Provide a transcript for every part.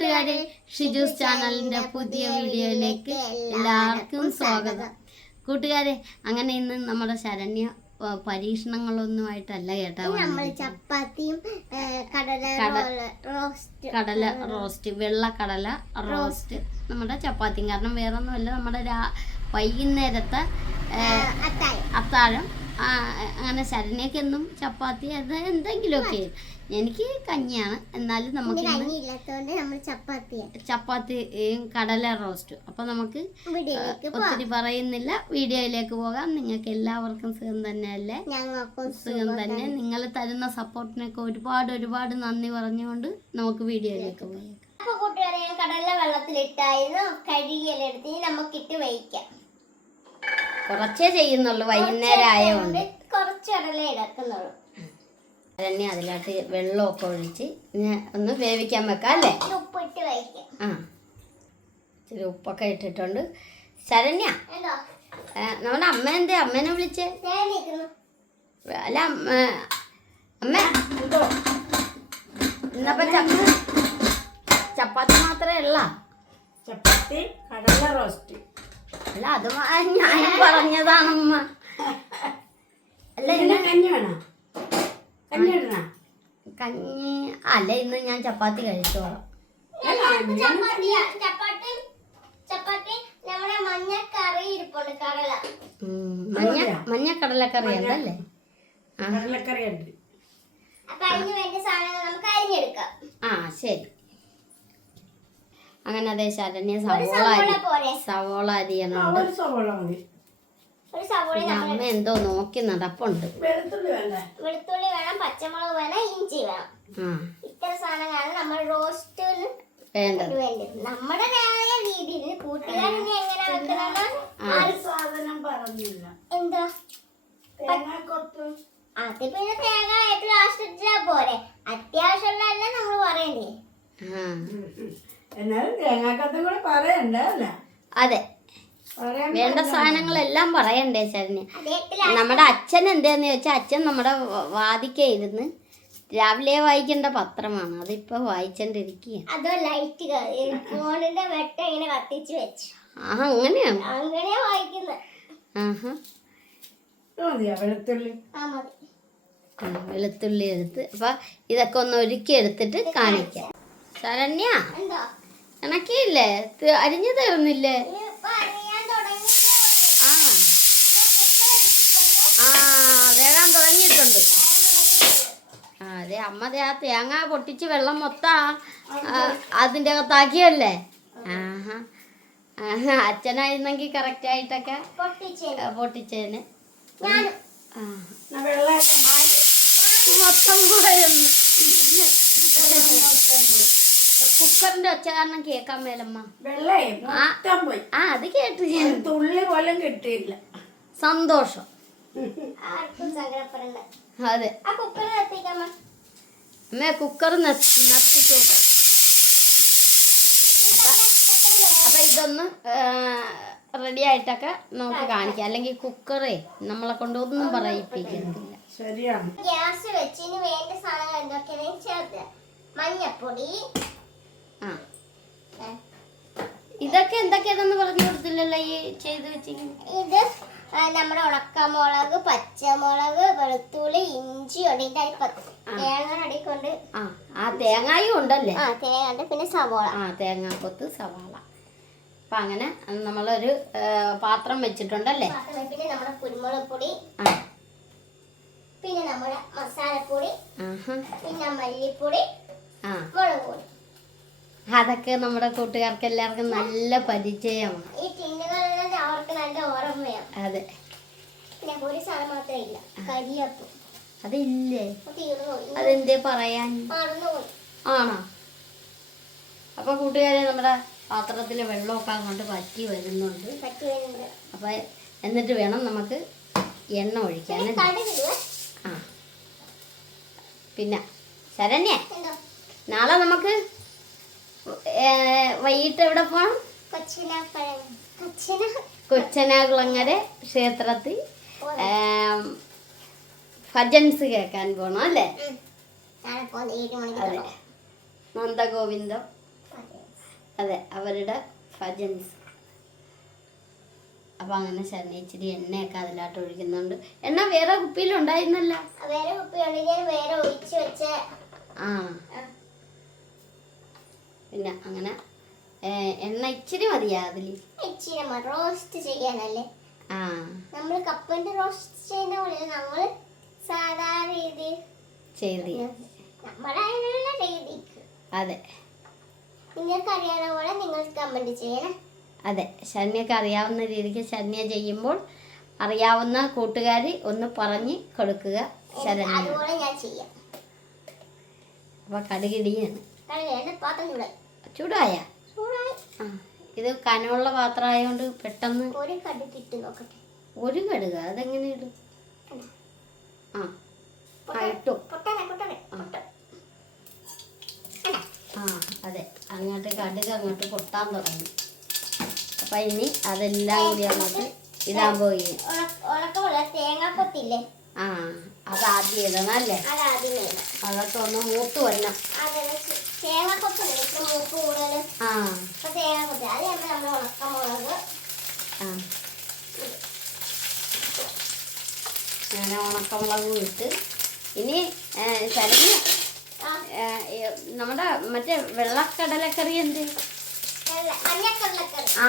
കൂട്ടുകാരെ, ഷിജൂസ് ചാനലിന്റെ പുതിയ വീഡിയോയിലേക്ക് എല്ലാവർക്കും സ്വാഗതം. കൂട്ടുകാരെ, അങ്ങനെ ഇന്ന് നമ്മുടെ ശരണ്യ പരീക്ഷണങ്ങളൊന്നുമായിട്ടല്ല കേട്ടോ. ചപ്പാത്തിയും കടല റോസ്റ്റ്, വെള്ളക്കടല റോസ്റ്റ് നമ്മുടെ ചപ്പാത്തിയും. കാരണം വേറെ ഒന്നുമല്ല, നമ്മുടെ വൈകുന്നേരത്തെ അത്താഴം. അങ്ങനെ ശരണ്യക്കെന്നും ചപ്പാത്തി അത് എന്തെങ്കിലുമൊക്കെ. എനിക്ക് കഞ്ഞിയാണ്, എന്നാലും നമുക്ക് ചപ്പാത്തിയും കടല റോസ്റ്റ്. അപ്പൊ നമുക്ക് ഒത്തിരി പറയുന്നില്ല, വീഡിയോയിലേക്ക് പോകാം. നിങ്ങൾക്ക് എല്ലാവർക്കും സുഖം തന്നെയല്ലേ? സുഖം തന്നെ. നിങ്ങൾ തരുന്ന സപ്പോർട്ടിനൊക്കെ ഒരുപാട് നന്ദി പറഞ്ഞുകൊണ്ട് നമുക്ക് വീഡിയോയിലേക്ക് പോകാം. അപ്പൊ കൂട്ടുകാരെ, കടല വെള്ളത്തിലിട്ടായിരുന്നു, കഴുകിയെടുത്ത് നമുക്കിട്ട് വയ്ക്കാം. കുറച്ചേ ചെയ്യുന്നുള്ളൂ, വൈകുന്നേരം ആയതുകൊണ്ട് കുറച്ച് കടലേ ഇടക്കുന്നുള്ളൂ. ശരണ്യ അതിലോട്ട് വെള്ളമൊക്കെ ഒഴിച്ച് ഒന്ന് വേവിക്കാൻ വെക്കാം അല്ലേ? ഉപ്പിട്ട് വയ്ക്കാം. ഇച്ചിരി ഉപ്പൊക്കെ ഇട്ടിട്ടുണ്ട്. ശരണ്യ, നമ്മുടെ അമ്മേനെ വിളിച്ചേ? അല്ല അമ്മ, ഇന്നപ്പോ ചപ്പാത്തി മാത്രമേ ഉള്ള? ചപ്പാത്തി കടല റോസ്റ്റ്. അല്ല, അത് ഞാൻ പറഞ്ഞതാണമ്മ. അല്ല, കഞ്ഞി വേണോ? കഞ്ഞി ഇടണോ? കഞ്ഞി അല്ല, ഇന്ന് ഞാൻ ചപ്പാത്തി കഴിച്ചോളാം. മഞ്ഞക്കടലക്കറി ഉണ്ടല്ലേ? കടലക്കറി ഉണ്ട്. ശരി. അങ്ങനെ അതേ ശരണ്യ സവോള അരിയണുണ്ട്. അമ്മ എന്തോ നോക്കി നടപ്പുണ്ട്. വെളുത്തുള്ളി വേണം, പച്ചമുളക് വേണം, ഇഞ്ചി വേണം. ഇത്ര സാധനങ്ങളാണ് നമ്മൾ റോസ്റ്റിന് വേണ്ടത്. നമ്മുടെ രീതിയിൽ കൂട്ടുകാരനെ എങ്ങനെ എന്താ അത് പിന്നെ തേങ്ങ ആയിട്ട് ലാസ്റ്റ് ഇട്ടാ പോരെ. അത്യാവശ്യമുള്ള നമ്മൾ പറയണ്ടേ? അതെ, വേണ്ട സാധനങ്ങളെല്ലാം പറയണ്ടേ ശരണ്യ? നമ്മുടെ അച്ഛൻ എന്താന്ന് ചോദിച്ചാൽ, അച്ഛൻ നമ്മുടെ വാദിക്ക ഇരുന്ന് രാവിലെ വായിക്കേണ്ട പത്രമാണ്, അതിപ്പോ വായിച്ചോണ്ടിരിക്കുക. അതോ ലൈറ്റ് ഫോണിന്റെ വെട്ട ഇങ്ങനെ കത്തിച്ച് വെച്ചു. അങ്ങനെയാണ്, അങ്ങനെയാ വായിക്കുന്നത്. വെളുത്തുള്ളി എടുത്ത് അപ്പൊ ഇതൊക്കെ ഒന്ന് ഒരുക്കി എടുത്തിട്ട് കാണിക്കാം. ശരണ്യ, കണക്കില്ലേ? അരിഞ്ഞു തീർന്നില്ലേ? വേഗം തുടങ്ങിയിട്ടുണ്ട്. അതെ, അമ്മ ആ തേങ്ങ പൊട്ടിച്ച് വെള്ളം മൊത്തം അതിൻ്റെ അകത്താക്കിയല്ലേ? അച്ഛനായിരുന്നെങ്കിൽ കറക്റ്റ് ആയിട്ടൊക്കെ പൊട്ടിച്ചേന്. മൊത്തം പോയെന്ന് കുക്കറിന്റെ ഒച്ച കാരണം കേക്കാൻ മേലമ്മ. അത് കേട്ടു, തുള്ളി പോലും കിട്ടിയില്ല. സന്തോഷം. അതെ, അമ്മ കുക്കർ നിർത്തിക്കോ. അപ്പൊ ഇതൊന്ന് റെഡി ആയിട്ടൊക്കെ നമുക്ക് കാണിക്കാം. അല്ലെങ്കിൽ കുക്കറേ നമ്മളെ കൊണ്ട് ഒന്നും പറയിപ്പിക്കുന്നില്ല. ഗ്യാസ് വെച്ചിന് വേണ്ട സാധനങ്ങൾ എന്തൊക്കെയാണെന്ന് ചേർത്ത് മഞ്ഞപ്പൊടി. ഇതൊക്കെ എന്തൊക്കെയാണെന്ന് പറഞ്ഞു കൊടുത്തില്ലല്ലോ ഈ ചെയ്ത് വെച്ചിരിക്കുന്നത്? ഇത് നമ്മുടെ ഉണക്കമുളക്, പച്ചമുളക്, വെളുത്തുള്ളി, ഇഞ്ചി ഉണ്ട്. തേങ്ങ അടിക്കൊണ്ട് തേങ്ങായും ഉണ്ടല്ലേ? തേങ്ങ ഉണ്ട്, പിന്നെ സവാള. തേങ്ങാക്കൊത്ത്, സവാള. അപ്പൊ അങ്ങനെ നമ്മളൊരു പാത്രം വെച്ചിട്ടുണ്ടല്ലേ? പിന്നെ നമ്മുടെ കുരുമുളക് പൊടി, പിന്നെ നമ്മുടെ മസാലപ്പൊടി, പിന്നെ മല്ലിപ്പൊടി, മുളക് പൊടി. അതൊക്കെ നമ്മുടെ കൂട്ടുകാർക്ക് എല്ലാവർക്കും നല്ല പരിചയമാണ്. ഈ ടിന്നുകളെല്ലാം അവർക്ക് നല്ല ഓർമ്മയാണ്. അതെ. പിന്നെ ഒരു സാധനം മാത്രമേ ഇല്ല, കരിയപ്പ്. അതില്ലേ? അതെന്തേ പറയാൻ? ആണോ? അപ്പൊ കൂട്ടുകാരെ, നമ്മുടെ പാത്രത്തില് വെള്ളമൊക്കെ അങ്ങോട്ട് പറ്റി വരുന്നുണ്ട്. അപ്പൊ എന്നിട്ട് വേണം നമുക്ക് എണ്ണ ഒഴിക്കാൻ. പിന്നെ ശരണ്യ, നാളെ നമുക്ക് വൈകിട്ട് എവിടെ പോണം? കൊച്ചനാകുളങ്ങര ക്ഷേത്രത്തിൽ ഭജൻസ് കേൾക്കാൻ പോണം അല്ലേ? നന്ദഗോവിന്ദം അതെ, അവരുടെ ഭജൻസ്. അപ്പം അങ്ങനെ ശരണി ഇച്ചിരി എണ്ണയൊക്കെ അതിലോട്ട് ഒഴിക്കുന്നുണ്ട്. എണ്ണ വേറെ കുപ്പിയിലുണ്ടായിരുന്നല്ല. വേറെ കുപ്പിയുണ്ട്, ഞാൻ വേറെ ഒഴിച്ച് വെച്ച. ആ പിന്നെ അങ്ങനെ എണ്ണ ഇച്ചിരി മതിയാ അതില്? ഇച്ചിരി റോസ്റ്റ് ചെയ്യാനല്ലേ. ആ, നമ്മൾ കപ്പന്റെ റോസ്റ്റ് ചെയ്യുന്ന പോലെ നമ്മൾ സാധാരണ രീതി ചെയ്തി. നമ്മുടെ അതിനുള്ള രീതിക്ക്. അതെ, നിങ്ങൾക്ക് അറിയാവുന്ന പോലെ നിങ്ങൾ കമന്റ് ചെയ്യണം. അതെ, ശരണ്യക്ക് അറിയാവുന്ന രീതിക്ക് ശരണ്യ ചെയ്യുമ്പോൾ അറിയാവുന്ന കൂട്ടുകാർ ഒന്ന് പറഞ്ഞ് കൊടുക്കുക. ശരണ്യ അതുപോലെ ഞാൻ ചെയ്യാം. അപ്പൊ കടുകിടിയാണ്. പാത്രം ചൂടായ ചൂടായി. ആ, ഇത് കനമുള്ള പാത്രം ആയതുകൊണ്ട് പെട്ടെന്ന്. ഒരു കടുക് ഇട്ട് നോക്കട്ടെ. ഒരു കടുക അതെങ്ങനെ ഇടും? ആ, ഇട്ടു. ആ, അതെ, അങ്ങോട്ട് കടുക് അങ്ങോട്ട് പൊട്ടാൻ തുടങ്ങി. അപ്പൊ ഇനി അതെല്ലാം കൂടി അങ്ങോട്ട് ഇടാൻ പോയി. ഉണക്കമുള്ള തേങ്ങാക്കൊത്തില്ലേ? ആ, അത് ആദ്യം ഇടണല്ലേ? അതാദ്യം വേണം. അതൊക്കെ ഒന്ന് മൂത്ത് വരണം. തേങ്ങാക്കൊത്ത് മൂപ്പ് കൂടുതൽ. ആ, അപ്പൊ തേങ്ങാക്കൊത്ത് അത് നമ്മൾ ഉണക്കമുളക്. ആ, ഞാൻ ഉണക്കമുളകും ഇട്ട് ഇനി ശരണ്യ നമ്മുടെ മറ്റേ വെള്ളക്കടലക്കറി എന്ത്? മഞ്ഞക്കടലക്കറി. ആ,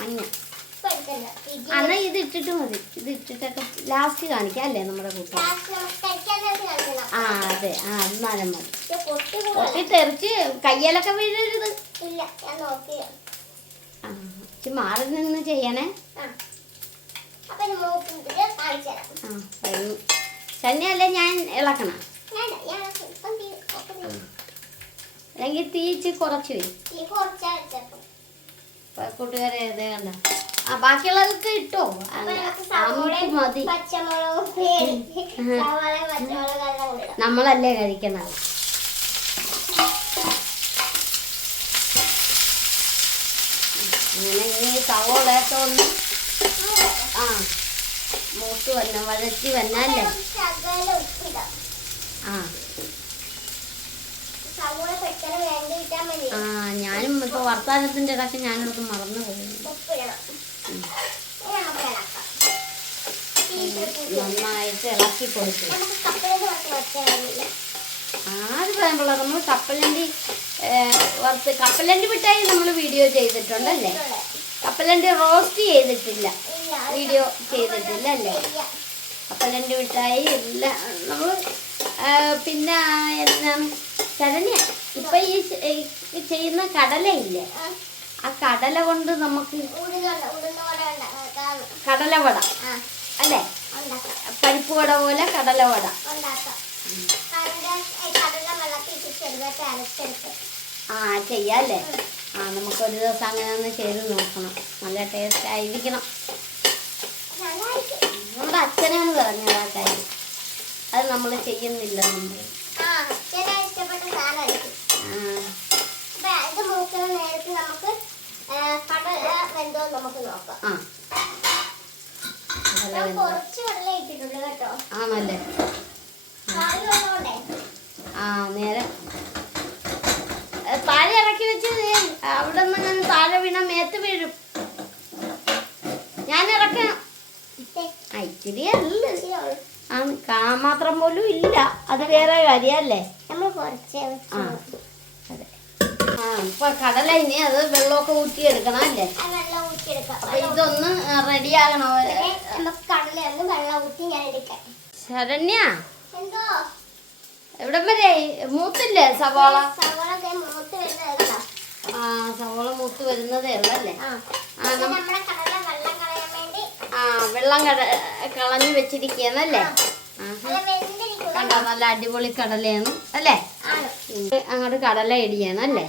മഞ്ഞ. അന്നാ ഇത് ഇട്ടിട്ട് മതി. ഇത് ഇട്ടിട്ടൊക്കെ ലാസ്റ്റ് കാണിക്കാം അല്ലേ നമ്മുടെ കൂട്ടം? ആ, അതെ, ആ, എന്നാലും മതി. പൊട്ടി തെറിച്ച് കയ്യിലൊക്കെ വീഴരുത്. ഇല്ല, ഞാൻ നോക്കി. ആ, ഇച്ചിരി മാറി നിന്ന് ചെയ്യണേ. ശരണ്യല്ലേ ഞാൻ ഇളക്കണം? അല്ലെങ്കിൽ തീ ഇച്ചിരി കുറച്ച് വരും. കൂട്ടുകാരെ ഇത് കണ്ട. ആ, ബാക്കിയുള്ളതൊക്കെ ഇട്ടോ? മതി, നമ്മളല്ലേ കഴിക്കണം. അങ്ങനെ ഇനി സവോളയൊക്കെ ഒന്ന് മൂത്ത് വന്ന വഴറ്റി വന്നല്ലേ? ആ, ഞാനും ഇപ്പൊ വർത്താനത്തിന്റെ ഇടയ്ക്ക് ഞാനിടത്ത് മറന്നു പോകുന്നു. നന്നായിട്ട് ഇളക്കി കൊടുക്കും. ആര് പറയുമ്പോഴ നമ്മൾ കപ്പലണ്ടി മിഠായി നമ്മൾ വീഡിയോ ചെയ്തിട്ടുണ്ടല്ലേ? കപ്പലണ്ടി റോസ്റ്റ് ചെയ്തിട്ടില്ല, വീഡിയോ ചെയ്തിട്ടില്ല അല്ലേ? കപ്പലണ്ടി മിഠായി എല്ലാം നമ്മൾ. പിന്നെ എന്താണ് ശരണ്യ ഇപ്പൊ ഈ ചെയ്യുന്ന കടലയില്ലേ? ആ കടല കൊണ്ട് നമുക്ക് കടലവട അല്ലേ? പരിപ്പ് വട പോലെ കടലവട. ആ, ചെയ്യാല്ലേ? ആ, നമുക്കൊരു ദിവസം അങ്ങനെ ഒന്ന് ചെയ്ത് നോക്കണം. നല്ല ടേസ്റ്റ് ആയിരിക്കണം. നമ്മുടെ അച്ഛനാണ് പറഞ്ഞത് ആ കാര്യം. അത് നമ്മൾ ചെയ്യുന്നില്ല. നമ്മൾ ആണല്ലേ? ആ, നേരെ താഴെ ഇറക്കി വെച്ച് അവിടെ നിന്ന് ഞാൻ താഴെ വീണ മേത്ത് വീഴും. ഞാൻ ഇറക്കണം. ഇച്ചിരി ആ, കാണാൻ മാത്രം പോലും ഇല്ല. അത് വേറെ കാര്യല്ലേ? അതെ. ആ, ഇപ്പൊ കടല ഇനി അത് വെള്ളമൊക്കെ ഊറ്റിയെടുക്കണം അല്ലേ? അപ്പൊ ഇതൊന്ന് റെഡിയാകണോ? ശരണ്യ എവിടം വരെ മൂത്തില്ലേ സവാള? ആ, സവാള മൂത്ത് വരുന്നതേ ഉള്ളല്ലേ? ആ, വെള്ളം കളഞ്ഞു വെച്ചിരിക്കുന്നല്ലേ? കണ്ടോ, നല്ല അടിപൊളി കടലയാണ് അല്ലേ? അങ്ങോട്ട് കടല ഇടിയാണ് അല്ലേ?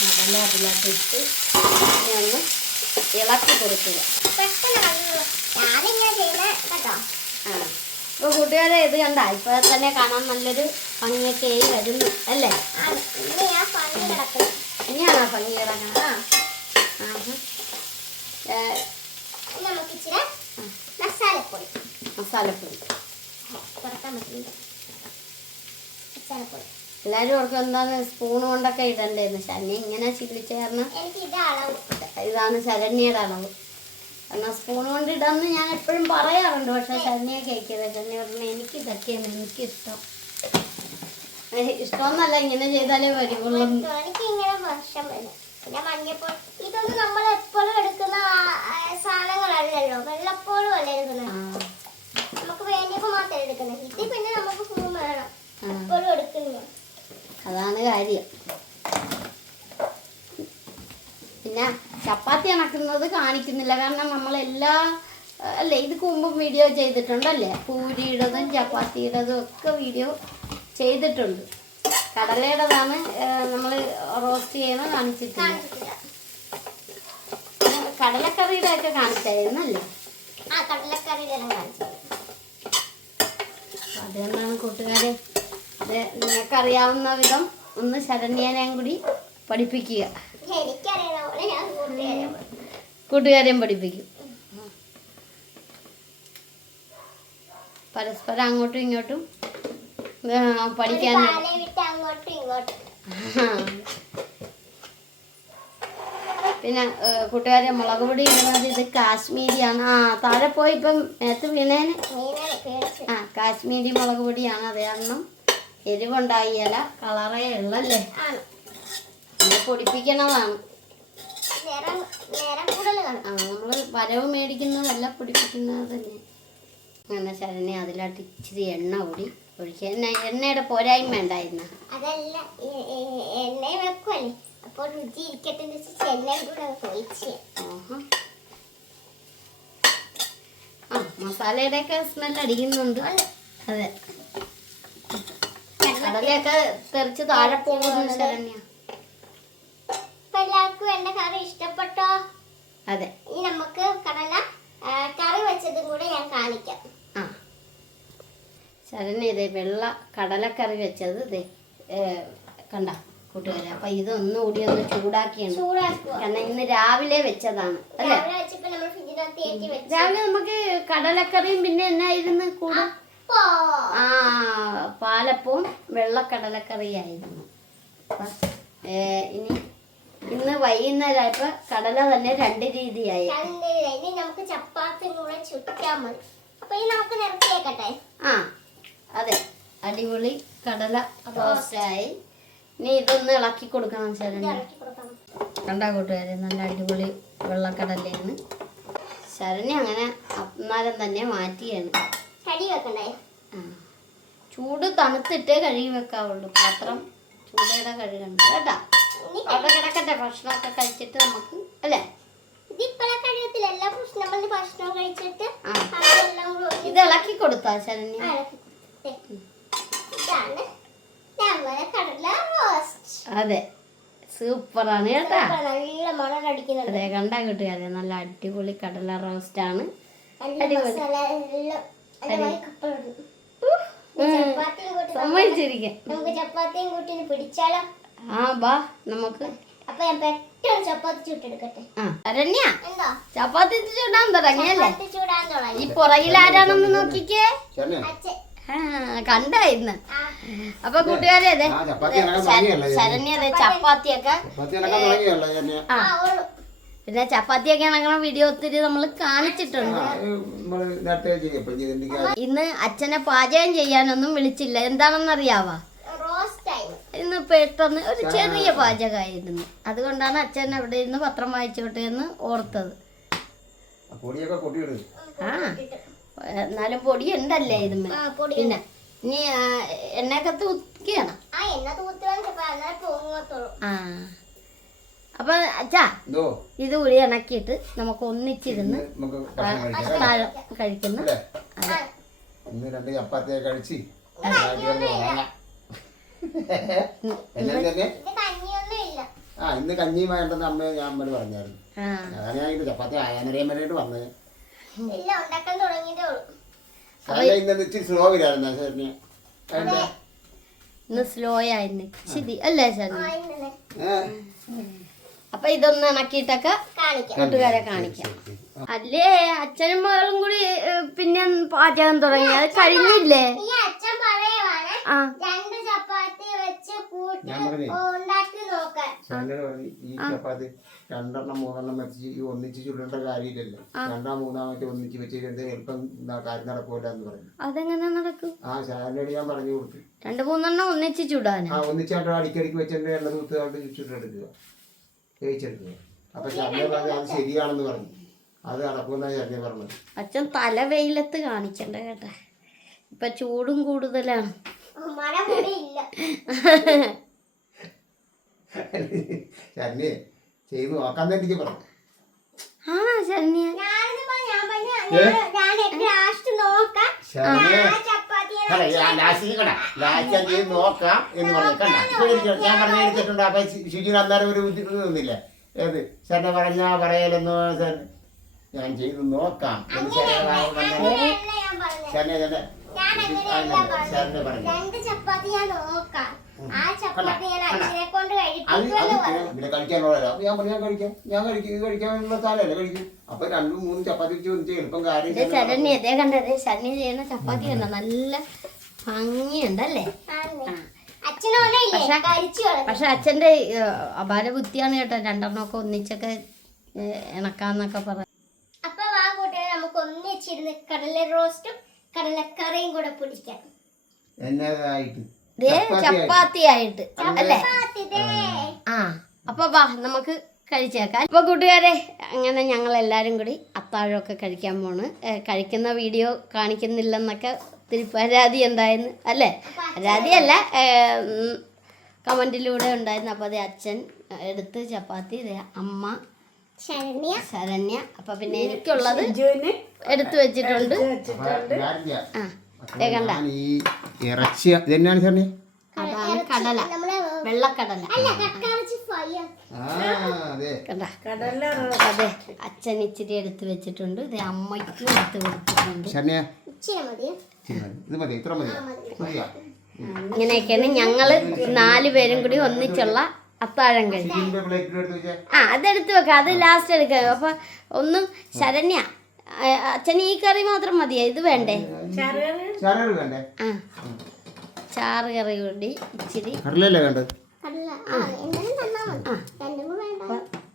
കടല അതിലോട്ട് ഇട്ട് ഒന്ന് ഇളക്കി കൊടുക്കുക. ആ, ഇപ്പൊ കൂട്ടുകാരെ ഇത് കണ്ട ഇപ്പൊ തന്നെ കാണാൻ നല്ലൊരു ഭംഗിയൊക്കെ വരുന്നു അല്ലേ? ഇനിയാണോ ഭംഗി കിടക്കണം? മസാലപ്പൊടി എല്ലാവരും ഓർക്കും എന്താണ് സ്പൂൺ കൊണ്ടൊക്കെ ഇടണ്ടേന്ന്. ശരണ്യ ഇങ്ങനെ ചില്ലിച്ച് കാരണം എനിക്ക് ഇത് അളവ്. ഇതാണ് ശരണ്യയുടെ അളവ്. കാരണം സ്പൂൺ കൊണ്ട് ഇടാമെന്ന് ഞാൻ എപ്പോഴും പറയാറുണ്ട്. പക്ഷെ ശരണ്യ കേൾക്കില്ല. ശരണ്യ പറഞ്ഞു എനിക്ക് ഇതൊക്കെയാണ് എനിക്കിഷ്ടം. ഇഷ്ടമെന്നല്ല, ഇങ്ങനെ ചെയ്താലേ വരുള്ളൂ. എനിക്ക് ഇങ്ങനെ വർഷം വരും. പിന്നെ മഞ്ഞപ്പോൾ ഇതൊന്നും നമ്മൾ എപ്പോഴും എടുക്കുന്ന സാധനങ്ങളല്ലല്ലോ. വെള്ളപ്പോഴും അല്ല എടുക്കുന്നത്. നമുക്ക് വേണ്ടിയപ്പോൾ മാത്രമേ എടുക്കുന്നത്. ഇത് പിന്നെ നമുക്ക് സ്പൂൺ വേണം, എപ്പോഴും എടുക്കുന്നു. അതാണ് കാര്യം. പിന്നെ ചപ്പാത്തി അണക്കുന്നത് കാണിക്കുന്നില്ല. കാരണം നമ്മളെല്ലാ അല്ലേ ഇതിക്ക് മുമ്പും വീഡിയോ ചെയ്തിട്ടുണ്ടല്ലേ. പൂരിയുടേതും ചപ്പാത്തിയുടേതും ഒക്കെ വീഡിയോ ചെയ്തിട്ടുണ്ട്. കടലയുടേതാണ് നമ്മൾ റോസ്റ്റ് ചെയ്യണ കാണിച്ചിട്ടില്ല. കടലക്കറിയുടെ ഒക്കെ കാണിച്ചായിരുന്നല്ലേ. ആ കടലക്കറിയുടെ കാണിച്ചത്. അതുകൊണ്ടാണ് കൂട്ടുകാരെ ഇത് നിങ്ങൾക്കറിയാവുന്ന വിധം ഒന്ന് ശരണ്യനെയും കൂടി പഠിപ്പിക്കുക. എനിക്കറിയണ പോലെ ഞാൻ കൂട്ടുകാരെയും പഠിപ്പിക്കും. പരസ്പരം അങ്ങോട്ടും ഇങ്ങോട്ടും പഠിക്കാൻ. വിട്ട് അങ്ങോട്ടും ഇങ്ങോട്ടും. പിന്നെ കൂട്ടുകാരെ മുളക് പൊടി ഇടുന്നത് ഇത് കാശ്മീരിയാണ്. താഴെ പോയി ഇപ്പം നേരത്തെ വീണേന്. കാശ്മീരി മുളക് പൊടിയാണ്. അത് കാരണം എരിവുണ്ടായില്ല, കളറേ ഉള്ളല്ലേ. നമ്മൾ പൊടിപ്പിക്കണതാണ്. നമ്മൾ വരവ് മേടിക്കുന്നതല്ല, പൊടിപ്പിക്കുന്നത് തന്നെ. അങ്ങനെ ശരണ്യ അതിലാട്ട് ഇച്ചിരി എണ്ണ കൂടി ഒഴിക്കുക. എണ്ണയുടെ പോരായ്മ ഉണ്ടായിരുന്ന അതല്ല, എണ്ണ വെക്കുമല്ലേ, അപ്പോൾ രുചി ഇരിക്കട്ടെ എണ്ണയും കൂടെ ഒഴിച്ച്. മസാലയുടെയൊക്കെ സ്മെല്ല് അടിക്കുന്നുണ്ട്. അതെ, കടലയൊക്കെ തെറിച്ച് താഴെ പോകുന്നു ശരണ്യ. എല്ലാവർക്കും എന്റെ കറി ഇഷ്ടപ്പെട്ടോ? അതെ. ഇനി നമുക്ക് കടല കറി വെച്ചതും കൂടെ ഞാൻ കാണിക്കാം. ശരണ്യ ഇതേ വെള്ള കടലക്കറി വെച്ചത് ഇതേ കണ്ട കൂട്ടുകാരെ. അപ്പൊ ഇതൊന്നുകൂടി ഒന്ന് ചൂടാക്കിയാണ്. കാരണം ഇന്ന് രാവിലെ വെച്ചതാണ് അല്ലേ. രാവിലെ നമുക്ക് കടലക്കറിയും പിന്നെ എന്നായിരുന്നു കൂടെ പാലപ്പവും വെള്ളക്കടലക്കറിയായിരുന്നു. ഇനി ഇന്ന് വൈകുന്നേരമായപ്പോ കടല തന്നെ 2 രീതിയായി. ഇനി നമുക്ക് ചപ്പാത്തി കൂടെ ചുറ്റാൻ മതി. അപ്പൊ ഇനി നമുക്ക് നിറച്ചേക്കട്ടെ. അതെ, അടിപൊളി കടല റോസ്റ്റായി. ഇനി ഇതൊന്ന് ഇളക്കി കൊടുക്കണം ശരണ്യ. കണ്ടാ കൂട്ടുകാരെ, നല്ല അടിപൊളി വെള്ളക്കടലയാണ്. ശരണ്യ അങ്ങനെ അന്നേരം തന്നെ മാറ്റിയാണ്. ചൂട് തണുത്തിട്ടേ കഴുകി വെക്കാവുള്ളൂ. പാത്രം ചൂടയുടെ കഴുകണം കേട്ടാ. അവിടെ കിടക്കട്ടെ, ഭക്ഷണമൊക്കെ കഴിച്ചിട്ട് നമുക്ക് അല്ലേ. ഇത് ഇളക്കി കൊടുത്താ ശരണ്യ. അതെ, സൂപ്പറാണ് കേട്ടാ. അതെ, കണ്ടാ കിട്ടുകാരെ, നല്ല അടിപൊളി കടല റോസ്റ്റ് ആണ്. സമ്മതിച്ചിരിക്കാൻ ചപ്പാത്തിയും കൂട്ടി പിടിച്ചാലോ? ബാ നമുക്ക്. അപ്പൊ ഞാൻ പെട്ടെന്ന് ചപ്പാത്തി ചുട്ടെടുക്കട്ടെ. ശരണ്യ ചപ്പാത്തി ചൂടാൻ തുടങ്ങിയല്ലേ. ചൂടാൻ തുടങ്ങി. ഈ പുറകിലാരാണെന്ന് നോക്കിക്കേ. അച്ഛൻ കണ്ടായിരുന്നു. അപ്പൊ കൂട്ടുകാരെ അതെ ശരണ്യ അതെ ചപ്പാത്തിയൊക്കെ പിന്നെ ചപ്പാത്തിയൊക്കെ ഞങ്ങളെ വീഡിയോ ഒത്തിരി നമ്മൾ കാണിച്ചിട്ടുണ്ട്. ഇന്ന് അച്ഛനെ പാചകം ചെയ്യാനൊന്നും വിളിച്ചില്ല. എന്താണെന്നറിയാവാ, ഇന്ന് പെട്ടെന്ന് ഒരു ചെറിയ പാചകമായിരുന്നു. അതുകൊണ്ടാണ് അച്ഛൻ അവിടെ ഇരുന്ന് പത്രം വായിച്ചോട്ടെ എന്ന് ഓർത്തത്. എന്നാലും പൊടി ഉണ്ടല്ലേ ഇതുമ്മേ. പിന്നെ ഇനി എണ്ണയൊക്കെ തൂക്കിയാണ്. അപ്പൊ അച്ഛാ ഇത് ഉളി ഇണക്കിയിട്ട് നമുക്ക് ഒന്നിച്ചിരുന്ന് കഴിക്കുന്നു. ഇന്ന് കഞ്ഞി വേണ്ടെന്ന് അമ്മ ഞാൻ പറഞ്ഞായിരുന്നു. അതാണ് ഞാൻ ഇത് ചപ്പാത്തി ആയാനറിയാൻ വേണ്ടിട്ട് വന്നത്. ഇച്ചിരി സ്ലോ ഇല്ലായിരുന്നു. ഇന്ന് സ്ലോ ആയിരുന്നു ശരി അല്ലേ ശരി. അപ്പൊ ഇതൊന്ന് ഇണക്കിയിട്ടൊക്കെ കൂട്ടുകാരെ കാണിക്കാം. അല്ലേ അച്ഛനും മകളും കൂടി പിന്നെ പാചകം തുടങ്ങി, അത് കഴിഞ്ഞില്ലേ? ഈ അച്ഛൻ പറയുവാണ് ആ 2 ചപ്പാത്തി വെച്ച് കൂട്ടി ഞാൻ പറഞ്ഞേ ഉണ്ടാക്കി നോക്കാൻ. ശാലിനി പറഞ്ഞു ഈ ചപ്പാത്തി 2 3 വെച്ച് ഈ ഒന്നിച്ച് ചുടേണ്ട കാര്യമില്ലല്ലോ, 2 3 ഒന്നിച്ച് വെച്ച് എളുപ്പം കാര്യം നടക്കൂല എന്ന് പറഞ്ഞു. അതെങ്ങനെ നടക്കും? ആ ശാലിനോട് ഞാൻ പറഞ്ഞു കൊടുത്തു 2 3 ഒന്നിച്ച് ചുടാനാ? ആ ഒന്നിച്ചായിട്ട് അടിക്കടിക്ക് വെച്ചിട്ട് എണ്ണ തൂത്തുകൊണ്ട് ചുട്ടെടുക്കുക, വേവിച്ചെടുക്കുക. അപ്പൊ ശാലിനി പറഞ്ഞു അത് ശരിയാണെന്ന് പറഞ്ഞു, അത് നടക്കുമെന്നാണ് ശാലിനി പറഞ്ഞത്. അച്ഛൻ തല വെയിലത്ത് കാണിക്കണ്ട കേട്ടാ, ഇപ്പൊ ചൂടും കൂടുതലാണ്. മഴ കൂടി ഇല്ല. ശാലിനി ചെയ്ത് നോക്കാൻ തന്നെ പറഞ്ഞു. ആ ശരണ്യ ഞാൻ ലാസ്റ്റ് നോക്കാം. ശാലിനി ആ ചപ്പാത്തി ലാസ്റ്റ് നോക്കാം എന്ന് പറഞ്ഞു. കണ്ട ഞാൻ പറഞ്ഞു എടുത്തിട്ടുണ്ട്. അപ്പൊ ശുചി അന്നേരം ഒരു ബുദ്ധിമുട്ടൊന്നുമില്ല. ഏത് ശരണ പറഞ്ഞാ പറയലെന്നോ ഞാൻ ചെയ്ത് നോക്കാം എന്ന് ശരണ പറഞ്ഞു. 2 ചപ്പാത്തി ഞാൻ നോക്കാം. ആ ചപ്പാത്തി ഞാൻ അച്ഛനെ കൊണ്ട് കഴിപ്പിക്കുമെന്ന് പറഞ്ഞു. പിന്നെ കഴിക്കാനുള്ളതല്ല. ഞാൻ പറഞ്ഞു ഞാൻ കഴിക്കാനുള്ള സാധനമല്ലേ കഴിക്കും. അപ്പൊ 2 3 ചപ്പാത്തി വെച്ച് എളുപ്പം കാര്യം. ശരണ്യ അതേ കണ്ടതേ, ശരണ്യ ചെയ്യുന്ന ചപ്പാത്തി കണ്ട നല്ല ഭംഗിയുണ്ടല്ലേ? പക്ഷെ അച്ഛന്റെ അപാര ബുദ്ധിയാണ് കേട്ടോ, 2 ഒന്നിച്ചൊക്കെ ഇണക്കാന്നൊക്കെ പറ. അപ്പൊ വാ കൂട്ടുകാരെ, നമുക്ക് ഒന്നിച്ചിരുന്ന് കടല റോസ്റ്റും കടലക്കറിയും കൂടെ പിടിക്കാം. എന്നതായിട്ട് ചപ്പാത്തി ആയിട്ട് അല്ലേ? ആ അപ്പൊ വാ നമുക്ക് കഴിച്ചേക്കാം. അപ്പൊ കൂട്ടുകാരെ, അങ്ങനെ ഞങ്ങൾ എല്ലാരും കൂടി അത്താഴമൊക്കെ കഴിക്കാൻ പോണ്. കഴിക്കുന്ന വീഡിയോ കാണിക്കുന്നില്ലെന്നൊക്കെ ഒത്തിരി പരാതി ഉണ്ടായിരുന്നു അല്ലേ? പരാതിയല്ല, കമന്റിലൂടെ ഉണ്ടായിരുന്നു. അപ്പോൾ അത് അച്ഛൻ എടുത്ത് ചപ്പാത്തി, അമ്മ ശരണ്യ, അപ്പൊ പിന്നെ എനിക്കുള്ളത് എടുത്തു വെച്ചിട്ടുണ്ട്. കണ്ട ഇറച്ചി ഇതെന്നാണ് ശരണി? അതാണ് കടല, വെള്ളക്കടല. കണ്ട അതെ, അച്ഛൻ ഇച്ചിരി എടുത്ത് വെച്ചിട്ടുണ്ട്. ഇത് അമ്മയ്ക്കും എടുത്ത് കൊടുത്തിട്ടുണ്ട്. ഇങ്ങനെയൊക്കെയാണ് ഞങ്ങള് 4 പേരും കൂടി ഒന്നിച്ചുള്ള അത്താഴം കഴിക്കും. ആ അതെടുത്ത് വെക്കാം, അത് ലാസ്റ്റ് എടുക്കാം. അപ്പൊ ഒന്നും ശരണ്യ അച്ഛന് ഈ കറി മാത്രം മതിയോ? ഇത് വേണ്ടേ? ആ ചാറ് കറി കൂടി ഇച്ചിരി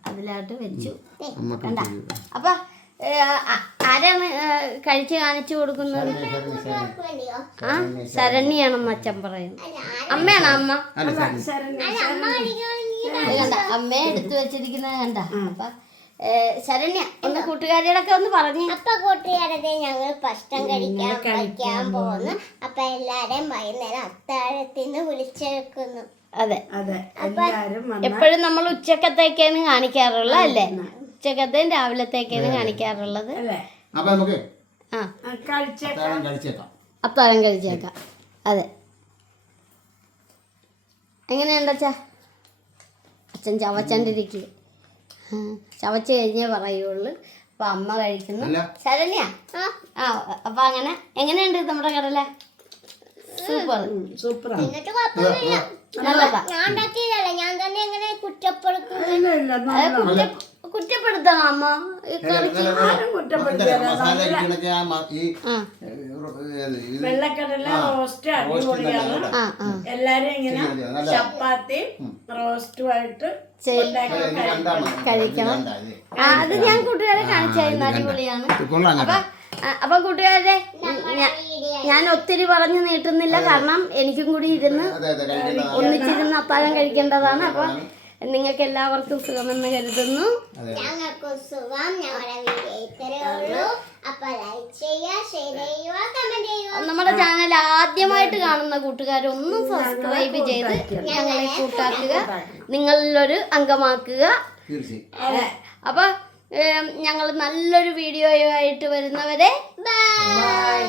അതിലോട്ട് വെച്ചു. കണ്ട അപ്പൊ ആരാണ് കഴിച്ച് കാണിച്ചു കൊടുക്കുന്നത്? ആ ശരണ്യാണെന്ന് അച്ഛൻ പറയുന്നു. അമ്മയാണോ? അമ്മ കണ്ട അമ്മയെ എടുത്തു വെച്ചിരിക്കുന്നത് കണ്ട. അപ്പൊ ശരണ്യ ഒന്ന് കൂട്ടുകാരികളൊക്കെ ഒന്ന് പറഞ്ഞു. അപ്പൊ കൂട്ടുകാരത്തെ ഞങ്ങൾ ഭക്ഷണം കഴിക്കാൻ പോകുന്നു. അപ്പൊ എല്ലാരെയും വൈകുന്നേരം അത്താഴത്തിന് വിളിച്ചെടുക്കുന്നു. അതെ എപ്പോഴും നമ്മൾ ഉച്ചക്കത്തേക്കാണ് കാണിക്കാറുള്ളത് അല്ലേ? ഉച്ചക്കത്തേയും രാവിലത്തേക്കാണ് കാണിക്കാറുള്ളത്. അത്താഴം കഴിച്ചേക്കാം. അതെ എങ്ങനെയുണ്ടച്ചാ? അച്ഛൻ ചവച്ചണ്ടിരിക്കുക, ചവച്ച് കഴിഞ്ഞേ പറയുള്ളൂ. അപ്പൊ അമ്മ കഴിക്കുന്നു. ശരണ്യ ആ അപ്പൊ അങ്ങനെ എങ്ങനെയുണ്ട് നമ്മുടെ കടല? സൂപ്പർ നല്ലതാ. ഞാൻ ഉണ്ടാക്കിയതല്ല, ഞാൻ തന്നെ എങ്ങനെ കുറ്റപ്പെടുത്തണം അമ്മ? വെള്ളക്കടല റോസ്റ്റ് അടിപൊളിയാണ്. എല്ലാരും ഇങ്ങനെ ചപ്പാത്തി റോസ്റ്റുമായിട്ട് കഴിക്കണം. അത് ഞാൻ കൂട്ടുകാരെ കാണിച്ചായിരുന്നു, അടിപൊളിയാണ്. അപ്പൊ കൂട്ടുകാരെ, ഞാൻ ഒത്തിരി പറഞ്ഞു നീട്ടുന്നില്ല, കാരണം എനിക്കും കൂടി ഒന്നിച്ചിരുന്ന് അത്താഴം കഴിക്കേണ്ടതാണ്. അപ്പൊ നിങ്ങൾക്ക് എല്ലാവർക്കും സുഖമെന്ന് കരുതുന്നു. ഞങ്ങൾക്ക് സുഖം. ഞങ്ങളുടെ വീഡിയോ ഇത്രയേ ഉള്ളൂ. അപ്പൊ ലൈക്ക് ചെയ്യുക, ഷെയർ ചെയ്യുക, കമന്റ് ചെയ്യുക. നമ്മുടെ ചാനൽ ആദ്യമായിട്ട് കാണുന്ന കൂട്ടുകാരൊന്നും സബ്സ്ക്രൈബ് ചെയ്ത് ഞങ്ങളെ കൂട്ടാക്കുക, നിങ്ങളിലൊരു അംഗമാക്കുക. അപ്പൊ ഞങ്ങൾ നല്ലൊരു വീഡിയോയുമായിട്ട് വരുന്നവരെ ബൈ.